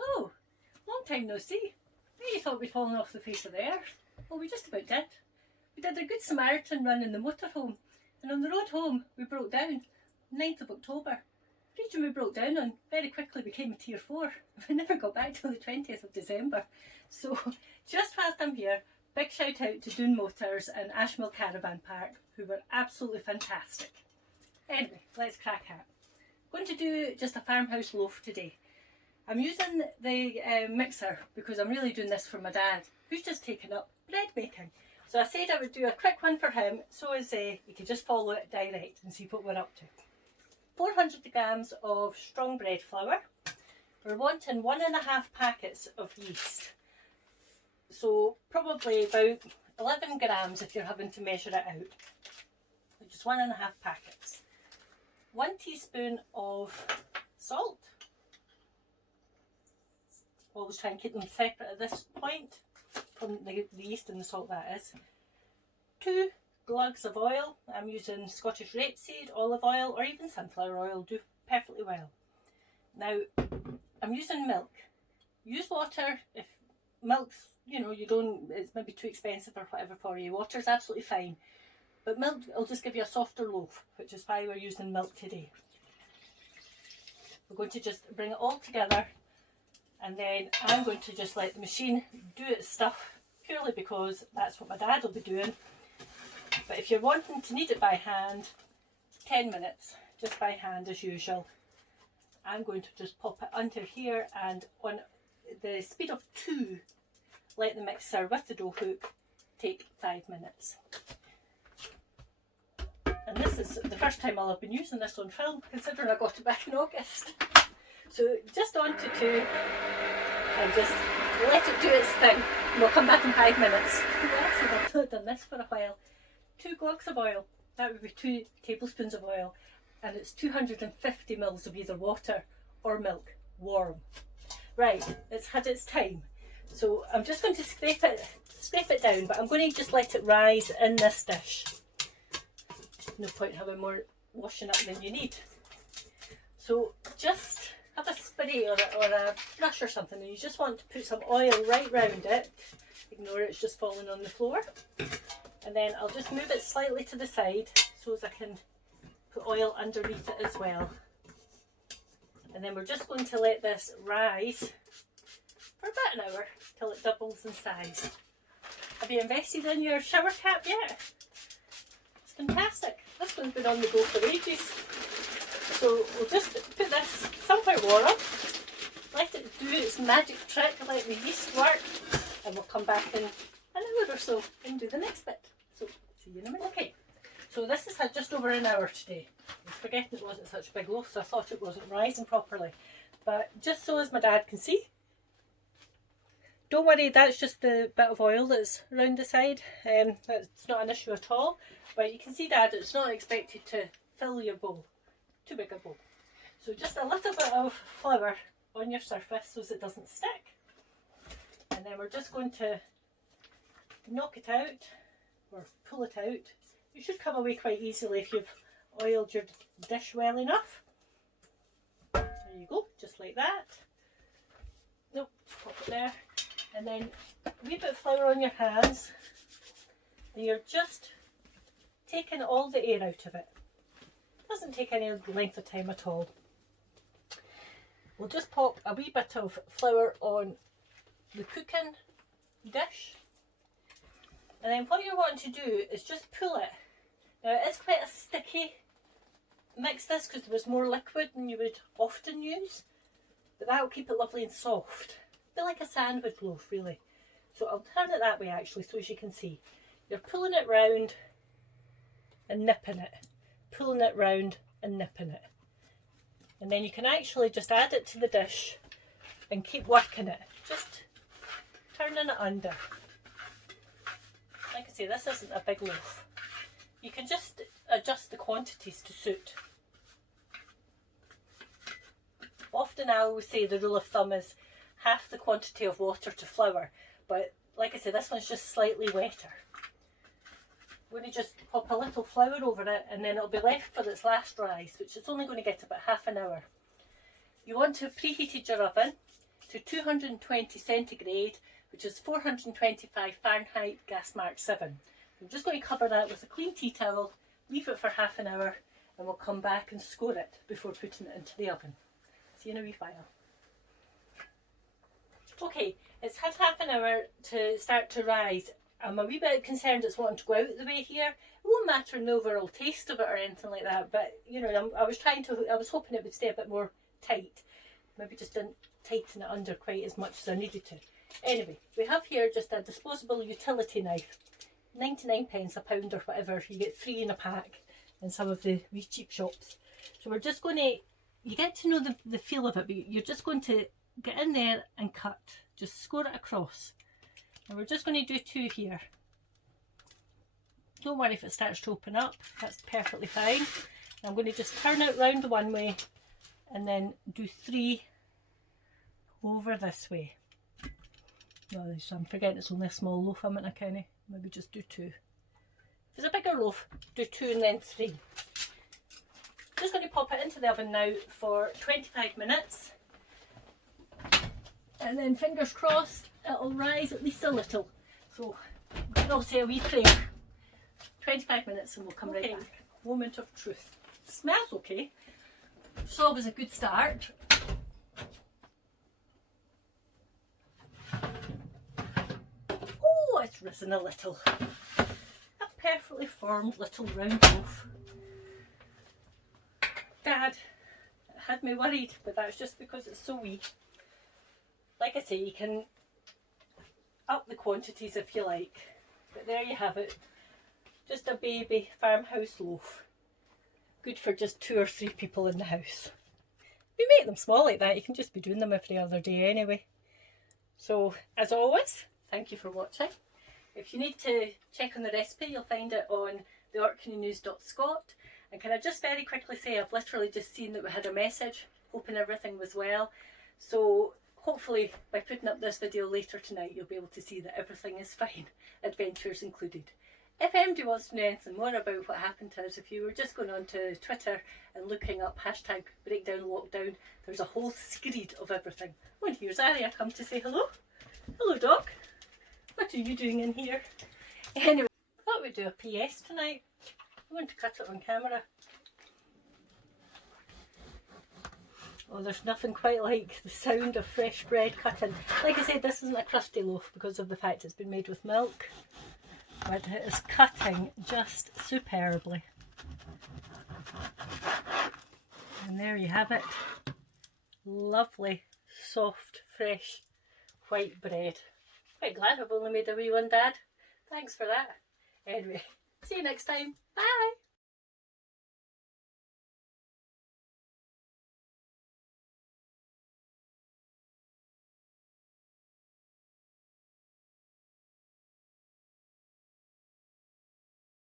Hello, long time no see. You thought we'd fallen off the face of the earth. Well, we just about did. We did a good Samaritan run in the motorhome, and on the road home we broke down. 9th of October. The region we broke down on very quickly became a tier 4. We never got back till the 20th of December. So just whilst I'm here, big shout out to Doon Motors and Ashmill Caravan Park, who were absolutely fantastic. Anyway, let's crack at. Going to do just a farmhouse loaf today. I'm using the mixer because I'm really doing this for my dad, who's just taken up bread making. So I said I would do a quick one for him, so as you could just follow it direct and see what we're up to. 400 grams of strong bread flour. We're wanting 1.5 packets of yeast. So probably about 11 grams if you're having to measure it out. Just 1.5 packets. 1 teaspoon of salt. Always try and keep them separate at this point from the yeast and the salt, that is. 2 glugs of oil. I'm using Scottish rapeseed, olive oil, or even sunflower oil, do perfectly well. Now I'm using milk. Use water if milk's, it's maybe too expensive or whatever for you. Water's absolutely fine, but milk will just give you a softer loaf, which is why we're using milk today. We're going to just bring it all together, and then I'm going to just let the machine do its stuff, purely because that's what my dad will be doing. But if you're wanting to knead it by hand, 10 minutes, just by hand as usual. I'm going to just pop it under here, and on the speed of 2, let the mixer with the dough hook take 5 minutes. And this is the first time I'll have been using this on film, considering I got it back in August. So just on to 2 and just let it do its thing. And we'll come back in 5 minutes. Yes, I've not done this for a while. 2 glugs of oil, that would be 2 tablespoons of oil, and it's 250 mils of either water or milk, warm. Right, it's had its time. So I'm just going to scrape it down, but I'm going to just let it rise in this dish. No point having more washing up than you need. So just have a spray or a brush or something, and you just want to put some oil right round it. Ignore it's just falling on the floor. And then I'll just move it slightly to the side so as I can put oil underneath it as well. And then we're just going to let this rise for about an hour till it doubles in size. Have you invested in your shower cap yet? It's fantastic. This one's been on the go for ages. So we'll just put this somewhere warm, let it do its magic trick, let the yeast work, and we'll come back in an hour or so and do the next bit. So see you in a minute. Okay, so this has had just over an hour today. I was forgetting it wasn't such a big loaf, so I thought it wasn't rising properly. But just so as my dad can see, don't worry, that's just the bit of oil that's around the side. That's not an issue at all. But you can see, Dad, it's not expected to fill your bowl. Too big a bowl. So just a little bit of flour on your surface so it doesn't stick. And then we're just going to knock it out or pull it out. You should come away quite easily if you've oiled your dish well enough. There you go, just like that. Nope, just pop it there. And then a wee bit of flour on your hands, and you're just taking all the air out of it. Doesn't take any length of time at all. We'll just pop a wee bit of flour on the cooking dish, and then what you're wanting to do is just pull it. Now it is quite a sticky mix, this, because there was more liquid than you would often use, but that will keep it lovely and soft. A bit like a sandwich loaf, really. So I'll turn it that way actually, so as you can see. You're pulling it round and nipping it. Pulling it round and nipping it. And then you can actually just add it to the dish and keep working it. Just turning it under. Like I say, this isn't a big loaf. You can just adjust the quantities to suit. Often I always say the rule of thumb is half the quantity of water to flour, but like I say, this one's just slightly wetter. We're going to just pop a little flour over it, and then it'll be left for its last rise, which is only going to get about half an hour. You want to have preheated your oven. to 220 centigrade, which is 425 Fahrenheit, gas mark 7. I'm just going to cover that with a clean tea towel, leave it for half an hour, and we'll come back and score it before putting it into the oven. See you in a wee while. Okay, it's had half an hour to start to rise. I'm a wee bit concerned it's wanting to go out the way here. It won't matter in the overall taste of it or anything like that, but you know, I was hoping it would stay a bit more tight. Maybe just didn't tighten it under quite as much as I needed to. Anyway, we have here just a disposable utility knife. 99p a pound or whatever. You get 3 in a pack in some of the wee cheap shops. So we're just going to, you get to know the feel of it, but you're just going to get in there and cut. Just score it across. And we're just going to do 2 here. Don't worry if it starts to open up, that's perfectly fine. I'm going to just turn it round one way and then do 3 over this way. No, I'm forgetting it's only a small loaf, I'm gonna maybe just do 2. If it's a bigger loaf, do 2 and then 3. Just going to pop it into the oven now for 25 minutes. And then fingers crossed it'll rise at least a little. So we can all say a wee prayer. 25 minutes and we'll come right back. Moment of truth. It smells okay. It's always a good start. Oh, it's risen a little. A perfectly formed little round loaf. Dad, it had me worried, but that's just because it's so wee. Like I say, you can up the quantities if you like, but there you have it. Just a baby farmhouse loaf. Good for just 2 or 3 people in the house. If you make them small like that, you can just be doing them every other day anyway. So, as always, thank you for watching. If you need to check on the recipe, you'll find it on theorkneynews.scot. And can I just very quickly say, I've literally just seen that we had a message, hoping everything was well. So hopefully by putting up this video later tonight, you'll be able to see that everything is fine, adventures included. If anybody wants to know anything more about what happened to us, if you were just going on to Twitter and looking up hashtag breakdown lockdown, there's a whole screed of everything. Oh, and here's Aria come to say hello. Hello, dog. What are you doing in here? Anyway, I thought we'd do a PS tonight. I want to cut it on camera. Oh, there's nothing quite like the sound of fresh bread cutting. Like I said, this isn't a crusty loaf because of the fact it's been made with milk. But it is cutting just superbly. And there you have it. Lovely, soft, fresh, white bread. Quite glad I've only made a wee one, Dad. Thanks for that. Anyway, see you next time. Bye!